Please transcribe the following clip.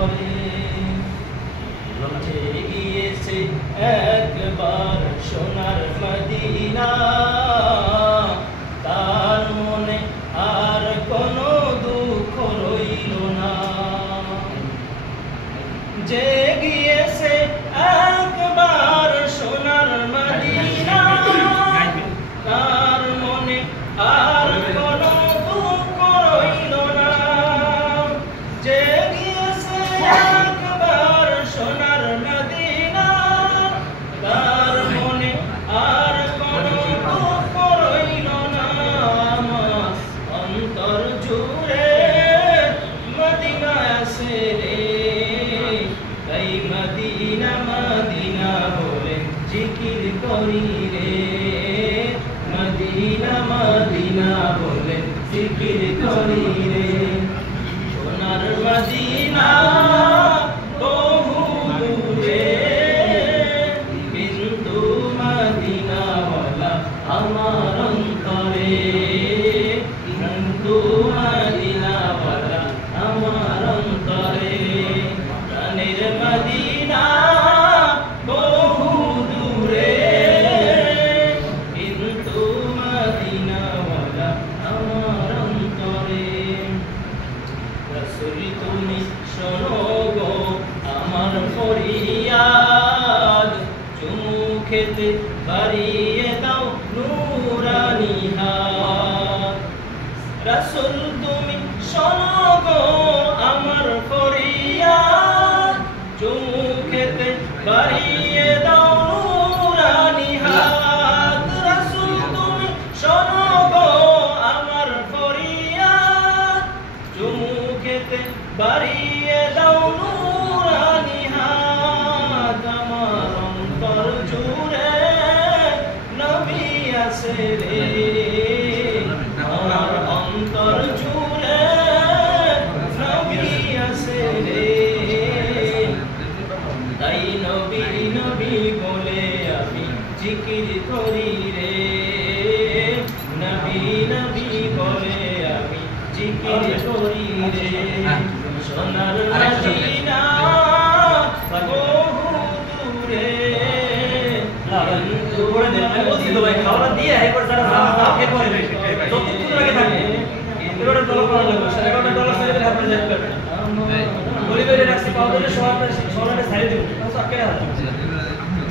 অন্তরে রটে গিয়েছে একবার সোনার মদিনা, তার মনে আর কোনো দুঃখ রইল না। যে গিয়েছে একবার সোনার মদিনা, তার মনে আর কোনো দুঃখ রইল না। যে গিয়েছে একবার সোনার মদিনা, তার মনে আর কোনো দুঃখ রইল না। আমার অন্তর জুড়ে মদিনা আছে রে, তাই মদিনা মদিনা বলে জিকির করি রে। মদিনা মদিনা বলে জিকির করি রে। সোনার মদিনা বহু দূরে, কিন্তু মদিনাওয়ালা আমার অন্তরে। কিন্তু মদিনাওয়ালা আমার অন্তরে। প্রাণের মদিনা বহু দূরে, কিন্তু মদিনাওয়ালা আমার অন্তরে। রাসূল তুমি শোনো গো আমার ফরিয়াদ, চুমু খেতে বাড়িয়ে দাও নূরানি হাত। রাসূল তুমি শোনো গো আমার ফরিয়াদ, চুমু খেতে বাড়িয়ে দাও নূরানি হাত। রাসূল তুমি শোনো গো আমার ফরিয়াদ, চুমু খেতে বাড়িয়ে দাও নূরানি হাত। আমার অন্তর জুড়ে নবী আছে রে, আমার অন্তর জুড়ে নবী আছে রে। তাই নবী নবী বলে আমি জিকির করি রে। নবী নবী বলে আমি জিকির করি রে। সোনার মদিনা বহু দূরে, কিন্তু খাওয়া দিয়ে একবার যারা খেয়ে পরে যতক্ষণ আগে থাকে এবারে ডলার পাওয়া যাবে, $11 সাইজের হাতে যাবে। গরিবের রাখছি পাওয়া গেলে সবার সাইড দিব।